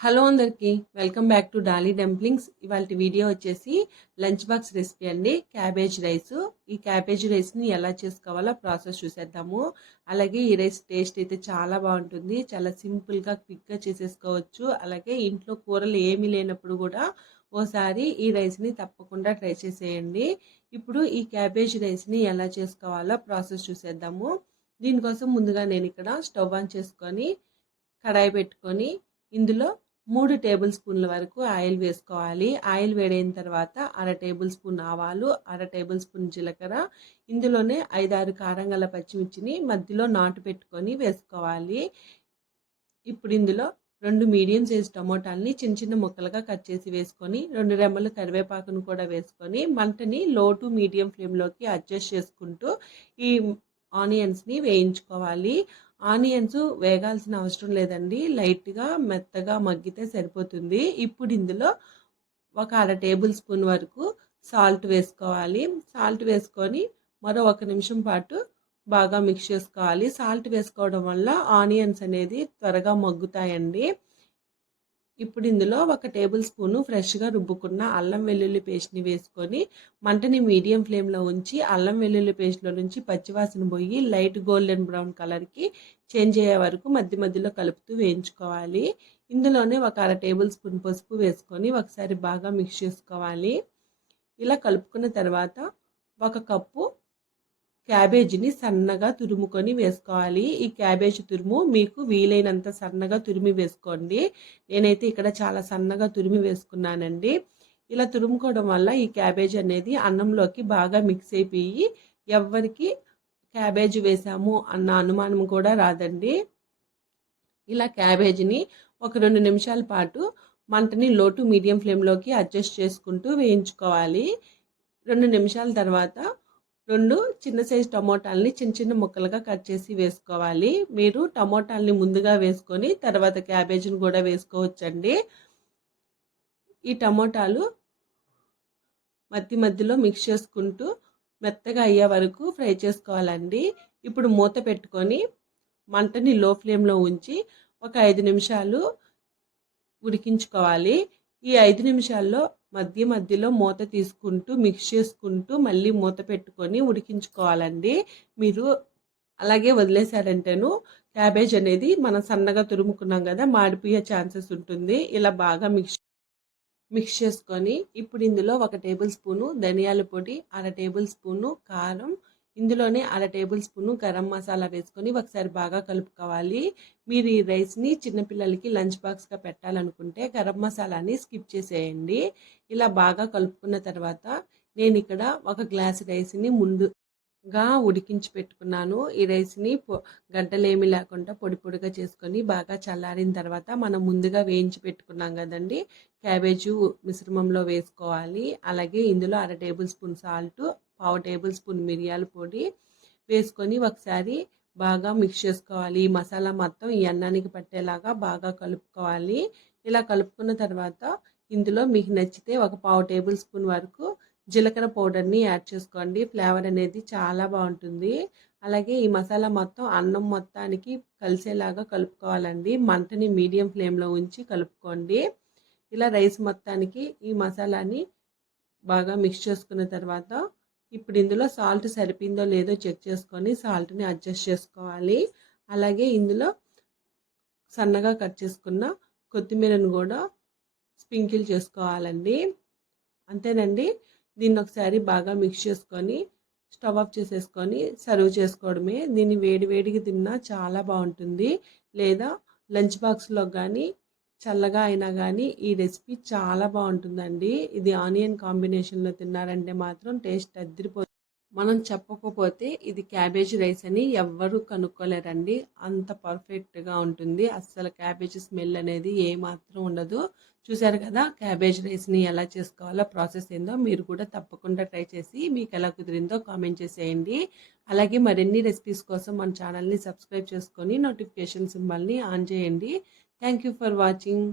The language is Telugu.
హలో అందరికీ welcome back to Dolly dumplings. ఇవాళ వీడియో వచ్చేసి లంచ్ బాక్స్ రెసిపీ అండి, క్యాబేజ్ రైస్. ఈ క్యాబేజ్ రైస్ని ఎలా చేసుకోవాలో ప్రాసెస్ చూసేద్దాము. అలాగే ఈ రైస్ టేస్ట్ అయితే చాలా బాగుంటుంది, చాలా సింపుల్గా క్విక్గా చేసేసుకోవచ్చు. అలాగే ఇంట్లో కూరలు ఏమీ లేనప్పుడు కూడా ఓసారి ఈ రైస్ని తప్పకుండా ట్రై చేసేయండి. ఇప్పుడు ఈ క్యాబేజ్ రైస్ని ఎలా చేసుకోవాలో ప్రాసెస్ చూసేద్దాము. దీనికోసం ముందుగా నేను ఇక్కడ స్టవ్ ఆన్ చేసుకొని కడాయి పెట్టుకొని ఇందులో 3 టేబుల్ స్పూన్ల వరకు ఆయిల్ వేసుకోవాలి. ఆయిల్ వేడైన తర్వాత అర టేబుల్ స్పూన్ ఆవాలు, అర టేబుల్ స్పూన్ జీలకర్ర, ఇందులోనే 5-6 కారం గల పచ్చిమిర్చిని మధ్యలో నాటు పెట్టుకొని వేసుకోవాలి. ఇప్పుడు ఇందులో 2 మీడియం సైజ్ టమోటాలని చిన్న చిన్న ముక్కలుగా కట్ చేసి వేసుకొని 2 రెమ్మలు కరివేపాకును కూడా వేసుకొని మంటని లో టు మీడియం ఫ్లేమ్లోకి అడ్జస్ట్ చేసుకుంటూ ఈ ఆనియన్స్ని వేయించుకోవాలి. ఆనియన్స్ వేగాల్సిన అవసరం లేదండి, లైట్గా మెత్తగా మగ్గితే సరిపోతుంది. ఇప్పుడు ఇందులో ఒక అర టేబుల్ స్పూన్ వరకు సాల్ట్ వేసుకోవాలి. సాల్ట్ వేసుకొని మరో 1 నిమిషం పాటు బాగా మిక్స్ చేసుకోవాలి. సాల్ట్ వేసుకోవడం వల్ల ఆనియన్స్ అనేది త్వరగా మగ్గుతాయండి. ఇప్పుడు ఇందులో 1 టేబుల్ స్పూను ఫ్రెష్గా రుబ్బుకున్న అల్లం వెల్లుల్లి పేస్ట్ని వేసుకొని మంటని మీడియం ఫ్లేమ్లో ఉంచి అల్లం వెల్లుల్లి పేస్ట్లో నుంచి పచ్చివాసన పోయి లైట్ గోల్డెన్ బ్రౌన్ కలర్కి చేంజ్ అయ్యే వరకు మధ్య మధ్యలో కలుపుతూ వేయించుకోవాలి. ఇందులోనే ఒక అర టేబుల్ స్పూన్ పసుపు వేసుకొని ఒకసారి బాగా మిక్స్ చేసుకోవాలి. ఇలా కలుపుకున్న తర్వాత 1 కప్పు క్యాబేజీని సన్నగా తురుముకొని వేసుకోవాలి. ఈ క్యాబేజీ తురుము మీకు వీలైనంత సన్నగా తురిమి వేసుకోండి. నేనైతే ఇక్కడ చాలా సన్నగా తురిమి వేసుకున్నానండి. ఇలా తురుముకోవడం వల్ల ఈ క్యాబేజీ అనేది అన్నంలోకి బాగా మిక్స్ అయిపోయి ఎవరికి క్యాబేజీ వేసాము అన్న అనుమానం కూడా రాదండి. ఇలా క్యాబేజీని ఒక 2 నిమిషాల పాటు మంటని లో టు మీడియం ఫ్లేమ్లోకి అడ్జస్ట్ చేసుకుంటూ వేయించుకోవాలి. 2 నిమిషాల తర్వాత 2 చిన్న సైజు టమోటాలని చిన్న చిన్న ముక్కలుగా కట్ చేసి వేసుకోవాలి. మీరు టమోటాలని ముందుగా వేసుకొని తర్వాత క్యాబేజీని కూడా వేసుకోవచ్చండి. ఈ టమోటాలు మధ్యలో మిక్స్ చేసుకుంటూ మెత్తగా అయ్యే వరకు ఫ్రై చేసుకోవాలండి. ఇప్పుడు మూత పెట్టుకొని మంటని లో ఫ్లేమ్లో ఉంచి ఒక 5 నిమిషాలు ఉడికించుకోవాలి. ఈ 5 నిమిషాల్లో మధ్యలో మూత తీసుకుంటూ మిక్స్ చేసుకుంటూ మళ్ళీ మూత పెట్టుకొని ఉడికించుకోవాలండి. మీరు అలాగే వదిలేశారంటేను క్యాబేజ్ అనేది మనం సన్నగా తురుముకున్నాం కదా, మాడిపోయే ఛాన్సెస్ ఉంటుంది. ఇలా బాగా మిక్స్ చేసుకొని ఇప్పుడు ఇందులో 1 టేబుల్ స్పూను ధనియాల పొడి, అర టేబుల్ స్పూను కారం, ఇందులోనే అర టేబుల్ స్పూను గరం మసాలా వేసుకొని ఒకసారి బాగా కలుపుకోవాలి. మీరు ఈ రైస్ని చిన్నపిల్లలకి లంచ్ బాక్స్గా పెట్టాలనుకుంటే గరం మసాలాని స్కిప్ చేసేయండి. ఇలా బాగా కలుపుకున్న తర్వాత నేను ఇక్కడ 1 గ్లాస్ రైస్ని ముందుగా ఉడికించి పెట్టుకున్నాను. ఈ రైస్ని గడ్డలేమి లేకుండా పొడి పొడిగా చేసుకొని బాగా చల్లారిన తర్వాత మనం ముందుగా వేయించి పెట్టుకున్నాం కదండి, క్యాబేజీ మిశ్రమంలో వేసుకోవాలి. అలాగే ఇందులో అర table spoon salt, 1/2 table spoon మిరియాల పొడి వేసుకొని ఒకసారి బాగా మిక్స్ చేసుకోవాలి. ఈ మసాలా మొత్తం ఈ అన్నానికి పట్టేలాగా బాగా కలుపుకోవాలి. ఇలా కలుపుకున్న తర్వాత ఇందులో మీకు నచ్చితే 1/4 టేబుల్ స్పూన్ వరకు జీలకర్ర పౌడర్ని యాడ్ చేసుకోండి. ఫ్లేవర్ అనేది చాలా బాగుంటుంది. అలాగే ఈ మసాలా మొత్తం అన్నం మొత్తానికి కలిసేలాగా కలుపుకోవాలండి. మంటని మీడియం ఫ్లేమ్లో ఉంచి కలుపుకోండి. ఇలా రైస్ మొత్తానికి ఈ మసాలాని బాగా మిక్స్ చేసుకున్న తర్వాత ఇప్పుడు ఇందులో సాల్ట్ సరిపోయిందో లేదో చెక్ చేసుకొని సాల్ట్ని అడ్జస్ట్ చేసుకోవాలి. అలాగే ఇందులో సన్నగా కట్ చేసుకున్న కొత్తిమీరను కూడా స్ప్రింకిల్ చేసుకోవాలండి. అంతేనండి. దీన్ని ఒకసారి బాగా మిక్స్ చేసుకొని స్టవ్ ఆఫ్ చేసేసుకొని సర్వ్ చేసుకోవడమే. దీన్ని వేడిగా తిన్నా చాలా బాగుంటుంది. లేదా లంచ్ బాక్స్లో కానీ చల్లగా అయినా కానీ ఈ రెసిపీ చాలా బాగుంటుందండి. ఇది ఆనియన్ కాంబినేషన్లో తిన్నారంటే మాత్రం టేస్ట్ అదిరిపోతుంది. మనం చెప్పకపోతే ఇది క్యాబేజీ రైస్ అని ఎవ్వరూ కనుక్కోలేరండి, అంత పర్ఫెక్ట్గా ఉంటుంది. అస్సలు క్యాబేజీ స్మెల్ అనేది ఏమాత్రం ఉండదు. చూసారు కదా క్యాబేజ్ రైస్ని ఎలా చేసుకోవాలో, ప్రాసెస్ ఏందో మీరు కూడా తప్పకుండా ట్రై చేసి మీకు ఎలా కుదిరిందో కామెంట్ చేసేయండి. అలాగే మరిన్ని రెసిపీస్ కోసం మన ఛానల్ని సబ్స్క్రైబ్ చేసుకొని నోటిఫికేషన్ సింబల్ని ఆన్ చేయండి. Thank you for watching.